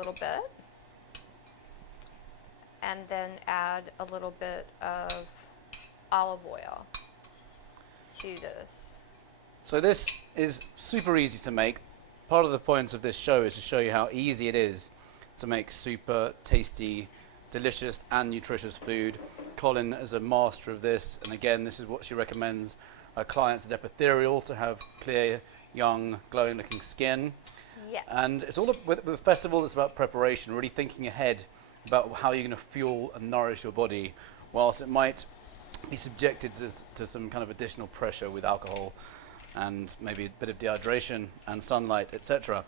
little bit. And then add a little bit of olive oil to this. So this is super easy to make. Part of the point of this show is to show you how easy it is to make super tasty, delicious and nutritious food. Coleen is a master of this, and again, this is what she recommends her clients with epithelial to have clear, young, glowing looking skin. Yes. And it's all with the festival, it's about preparation, really thinking ahead about how you're going to fuel and nourish your body, whilst it might be subjected to some kind of additional pressure with alcohol and maybe a bit of dehydration and sunlight, etc.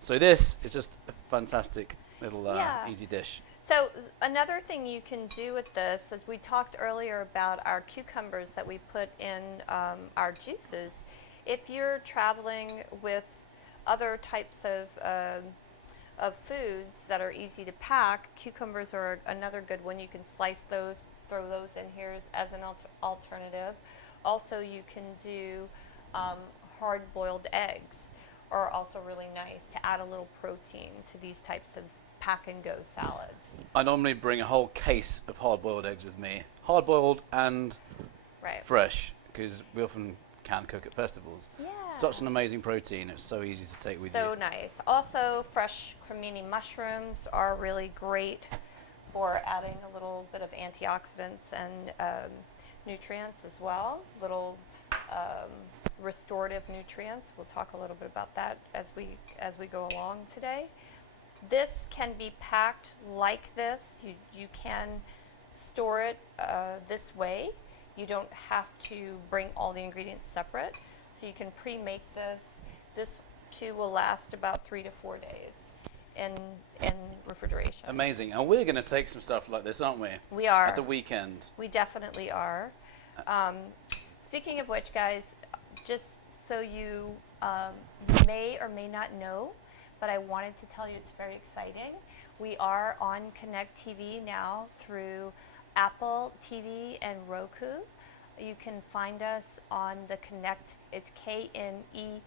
So this is just a fantastic little easy dish. So another thing you can do with this, as we talked earlier about our cucumbers that we put in our juices, if you're traveling with other types of foods that are easy to pack, cucumbers are another good one. You can slice those, throw those in here as an alternative. Also, you can do hard-boiled eggs are also really nice to add a little protein to these types of pack-and-go salads. I normally bring a whole case of hard-boiled eggs with me, hard-boiled and fresh, because we often can cook at festivals. Yeah. Such an amazing protein. It's so easy to take with you. So nice. Also, fresh cremini mushrooms are really great for adding a little bit of antioxidants and nutrients as well. Little restorative nutrients. We'll talk a little bit about that as we go along today. This can be packed like this. You can store it this way. You don't have to bring all the ingredients separate. So you can pre-make this. This too will last about 3 to 4 days in refrigeration. Amazing. And we're going to take some stuff like this, aren't we? We are. At the weekend. We definitely are. Speaking of which, guys, just so you may or may not know, but I wanted to tell you it's very exciting. We are on Connect TV now through Apple TV and Roku. You can find us on the Connect, it's KNEKT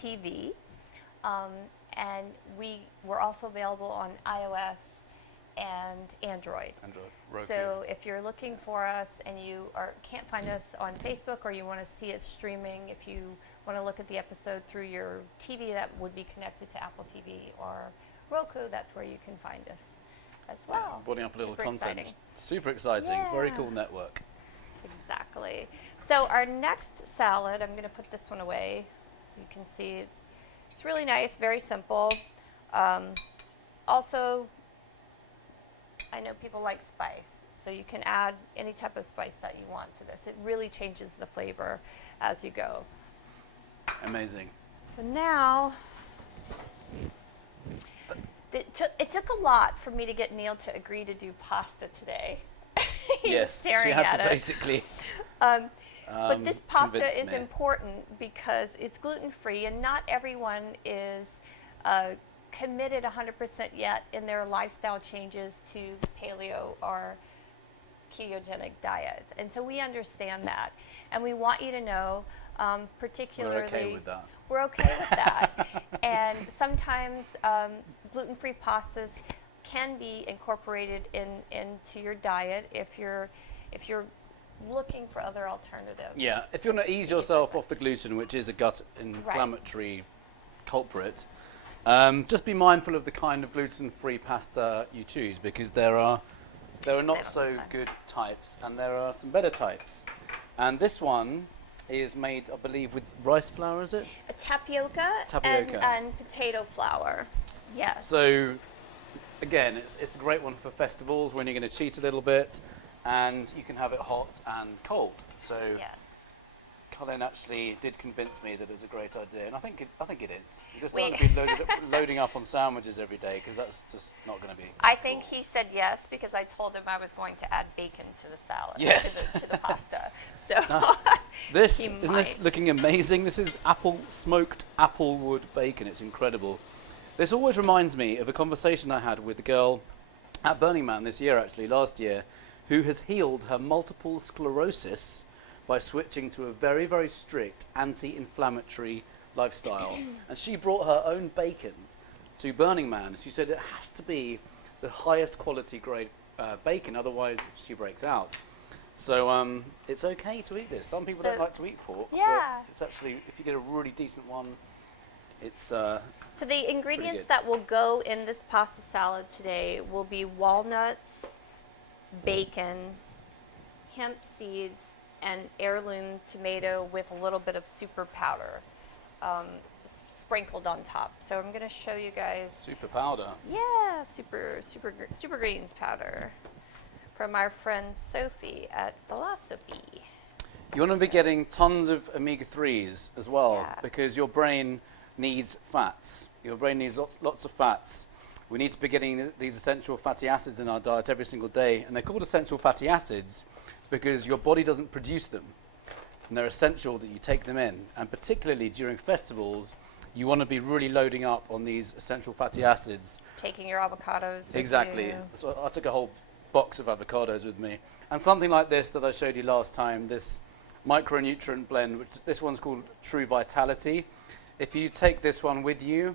TV. And we're also available on iOS and Android. Roku. So if you're looking for us and you can't find us on Facebook, or you want to see us streaming, if you want to look at the episode through your TV that would be connected to Apple TV or Roku, that's where you can find us as well. Yeah, building up a little Super content. exciting. Super exciting. Yeah. Very cool network. Exactly. So our next salad, I'm going to put this one away. You can see it's really nice, very simple. Also, I know people like spice, so you can add any type of spice that you want to this. It really changes the flavor as you go. Amazing. So now, it took a lot for me to get Neil to agree to do pasta today. Yes, she had to basically. But this pasta is me. important because it's gluten-free, and not everyone is committed 100% yet in their lifestyle changes to paleo or ketogenic diets. And so we understand that. And we want you to know, particularly... We're okay with that. We're okay with that. And sometimes gluten-free pastas can be incorporated into your diet if you're looking for other alternatives. Yeah, if you want to ease yourself off the gluten, which is a gut inflammatory culprit, just be mindful of the kind of gluten-free pasta you choose, because there are not so good types and there are some better types. And this one is made, I believe, with rice flour, is it? A tapioca. Tapioca. And potato flour. Yes. So, again, it's a great one for festivals when you're going to cheat a little bit, and you can have it hot and cold. So, yes. Coleen actually did convince me that it's a great idea, and I think it is. You just don't want to be loading up on sandwiches every day, because that's just not going to be. I think he said yes because I told him I was going to add bacon to the salad. Yes. To the pasta. So Isn't this looking amazing? This is smoked applewood bacon. It's incredible. This always reminds me of a conversation I had with a girl at Burning Man last year, who has healed her multiple sclerosis by switching to a very, very strict anti-inflammatory lifestyle. And she brought her own bacon to Burning Man. She said it has to be the highest quality grade bacon, otherwise she breaks out. So it's okay to eat this. Some people don't like to eat pork, yeah. but it's actually, if you get a really decent one, it's So the ingredients that will go in this pasta salad today will be walnuts, bacon, hemp seeds, and heirloom tomato with a little bit of super powder sprinkled on top. So I'm going to show you guys. super powder. Yeah, super greens powder from our friend Sophie at Philosophy. You want to be getting tons of omega-3s as well, Yeah. because your brain needs fats. Your brain needs lots of fats. We need to be getting these essential fatty acids in our diet every single day, and they're called essential fatty acids because your body doesn't produce them, and they're essential that you take them in. And particularly during festivals, you want to be really loading up on these essential fatty acids. Taking your avocados with Exactly. you. So I took a whole box of avocados with me, and something like this that I showed you last time, this micronutrient blend, which this one's called True Vitality. If you take this one with you,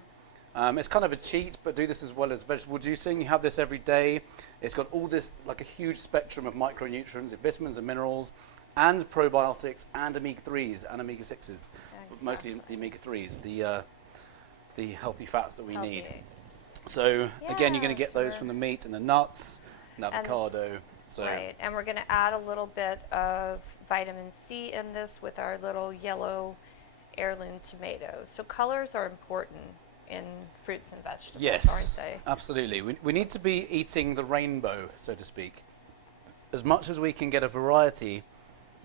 it's kind of a cheat, but do this as well as vegetable juicing. You have this every day. It's got all this, like a huge spectrum of micronutrients, vitamins and minerals, and probiotics, and omega-3s and omega-6s. Exactly. Mostly the omega-3s, the healthy fats that we need. Healthy. So again, you're going to Yeah, get those so from the meat and the nuts and avocado. So Right, and we're going to add a little bit of vitamin C in this with our little yellow heirloom tomatoes. So colors are important in fruits and vegetables, yes, aren't they? absolutely. We need to be eating the rainbow, so to speak. As much as we can get a variety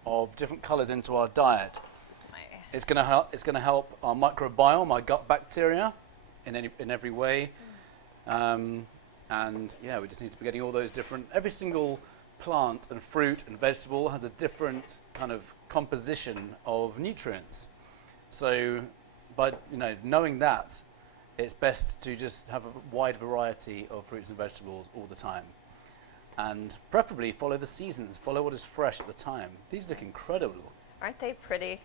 of different colors into our diet, This is my it's going to help. It's going to help our microbiome, our gut bacteria, in every way. And yeah, we just need to be getting all those different. Every single plant and fruit and vegetable has a different kind of composition of nutrients. So, by knowing that, it's best to just have a wide variety of fruits and vegetables all the time, and preferably follow the seasons. Follow what is fresh at the time. These look incredible. Aren't they pretty?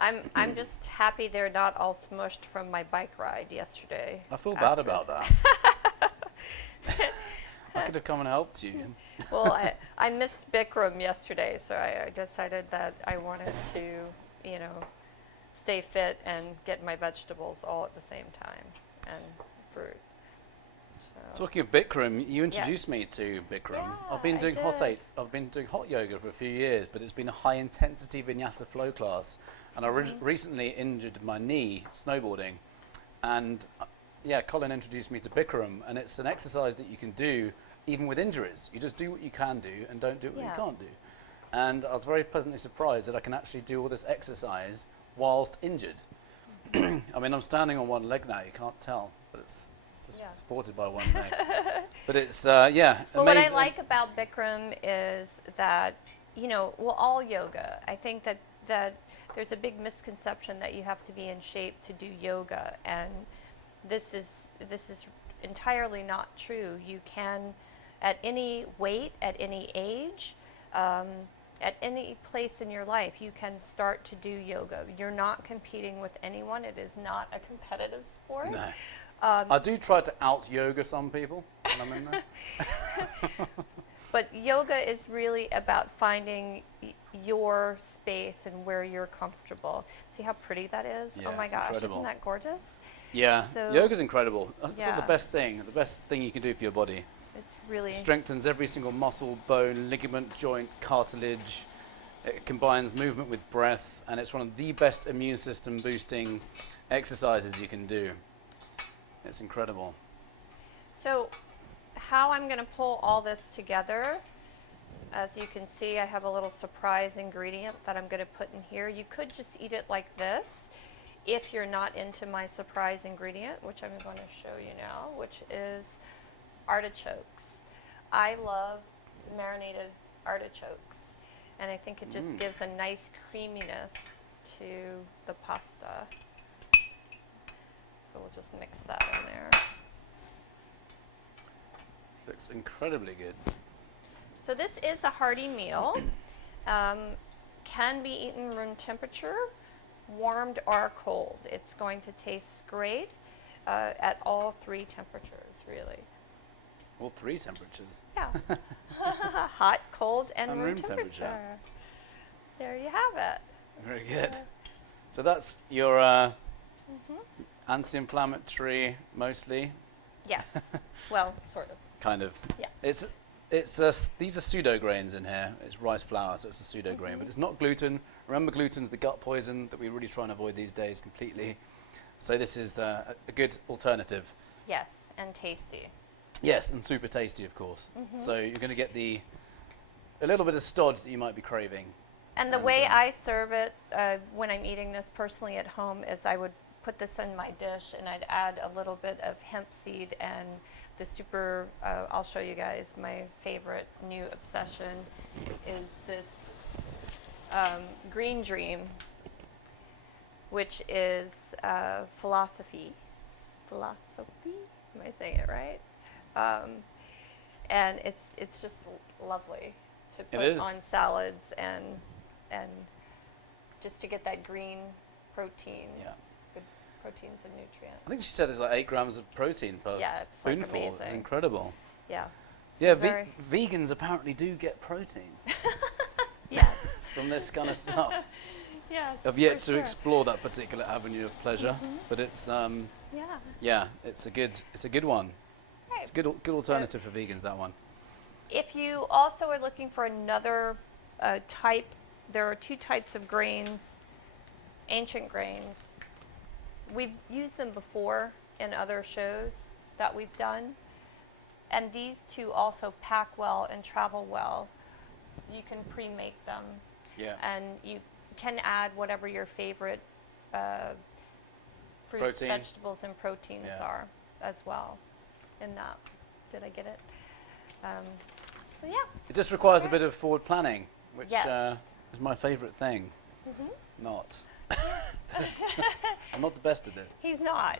I'm just happy they're not all smushed from my bike ride yesterday. I feel bad about that. I could have come and helped you. Well, I missed Bikram yesterday, so I decided that I wanted to, stay fit and get my vegetables all at the same time, and fruit. So. Talking of Bikram, you introduced Yes. me to Bikram. Yeah, I've been I doing did. I've been doing hot yoga for a few years, but it's been a high intensity vinyasa flow class, and I recently injured my knee snowboarding, and Coleen introduced me to Bikram, and it's an exercise that you can do even with injuries. You just do what you can do and don't do what you Yeah. can't do. And I was very pleasantly surprised that I can actually do all this exercise whilst injured. I mean, I'm standing on one leg now, you can't tell, but it's just Yeah. supported by one leg. But it's, Well, amazing. what I like about Bikram is that, all yoga, I think that there's a big misconception that you have to be in shape to do yoga, and this is entirely not true. You can, at any weight, at any age, at any place in your life, you can start to do yoga. You're not competing with anyone. It is not a competitive sport. No. I do try to out-yoga some people when I'm in there. But yoga is really about finding your space and where you're comfortable. See how pretty that is? Yeah, Oh my it's gosh, incredible. isn't that gorgeous? Yeah, So- yoga's incredible. It's Yeah. the best thing you can do for your body. It's really... It strengthens every single muscle, bone, ligament, joint, cartilage. It combines movement with breath, and it's one of the best immune system boosting exercises you can do. It's incredible. So how I'm going to pull all this together, as you can see, I have a little surprise ingredient that I'm going to put in here. You could just eat it like this if you're not into my surprise ingredient, which I'm going to show you now, which is artichokes. I love marinated artichokes, and I think it just gives a nice creaminess to the pasta. So we'll just mix that in there. It looks incredibly good. So this is a hearty meal. Can be eaten room temperature, warmed or cold. It's going to taste great. at all 3 temperatures, really. All 3 temperatures. Yeah. Hot, cold, and And room room temperature. temperature. There you have it. Very good. So that's your anti-inflammatory, mostly, Yes. Well, sort of. kind of. Yeah. These are pseudo grains in here. It's rice flour, so it's a pseudo grain, but it's not gluten. Remember, gluten's the gut poison that we really try and avoid these days completely. So this is a good alternative. Yes, and tasty. Yes, and super tasty, of course. So you're going to get a little bit of stodge that you might be craving. And the way I serve it when I'm eating this personally at home is I would put this in my dish and I'd add a little bit of hemp seed and the super, I'll show you guys, my favorite new obsession is this Green Dream, which is philosophy. Am I saying it right? And it's just lovely to put on salads and just to get that green protein. Yeah. Good proteins and nutrients. I think she said there's like 8 grams of protein per Yeah, it's like spoonful. It's amazing. incredible. Yeah. Yeah, So vegans apparently do get protein yes. from this kind of stuff. Yes. I've yet for to sure. explore that particular avenue of pleasure, but it's Yeah. it's a good one. Right. It's a good alternative for vegans, that one. If you also are looking for another type, there are 2 types of grains, ancient grains. We've used them before in other shows that we've done. And these 2 also pack well and travel well. You can pre-make them. Yeah. And you can add whatever your favorite fruits, Protein. vegetables, and proteins are as well in that. Did I get it? So yeah. It just requires a bit of forward planning, which Yes. is my favourite thing. Not. I'm not the best at it. He's not.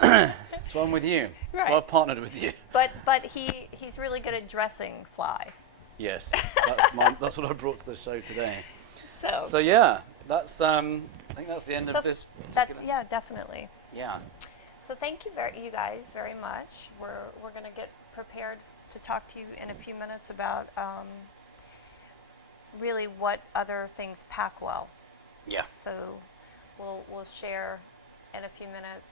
That's why I'm with you. That's why Right. I've partnered with you. But he's really good at dressing fly. Yes, that's what I brought to the show today. So yeah, that's I think that's the end of this. That's definitely. Yeah. So thank you you guys very much. We're gonna get prepared to talk to you in a few minutes about really what other things pack well. Yeah. So we'll share in a few minutes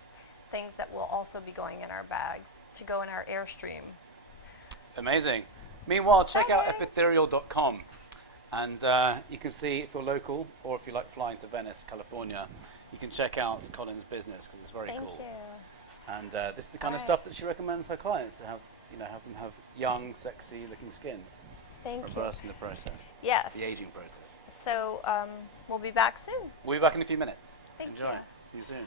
things that will also be going in our bags to go in our Airstream. Amazing. Meanwhile, check out Bye. epitherial.com, and you can see if you're local or if you like flying to Venice, California, you can check out Coleen's business because it's very Thank cool. you. And this is the kind of Right. stuff that she recommends her clients to have, have them have young, sexy-looking skin. Thank you. Reversing the process, Yes. the aging process. So we'll be back soon. We'll be back in a few minutes. Thank Enjoy. you. See you soon.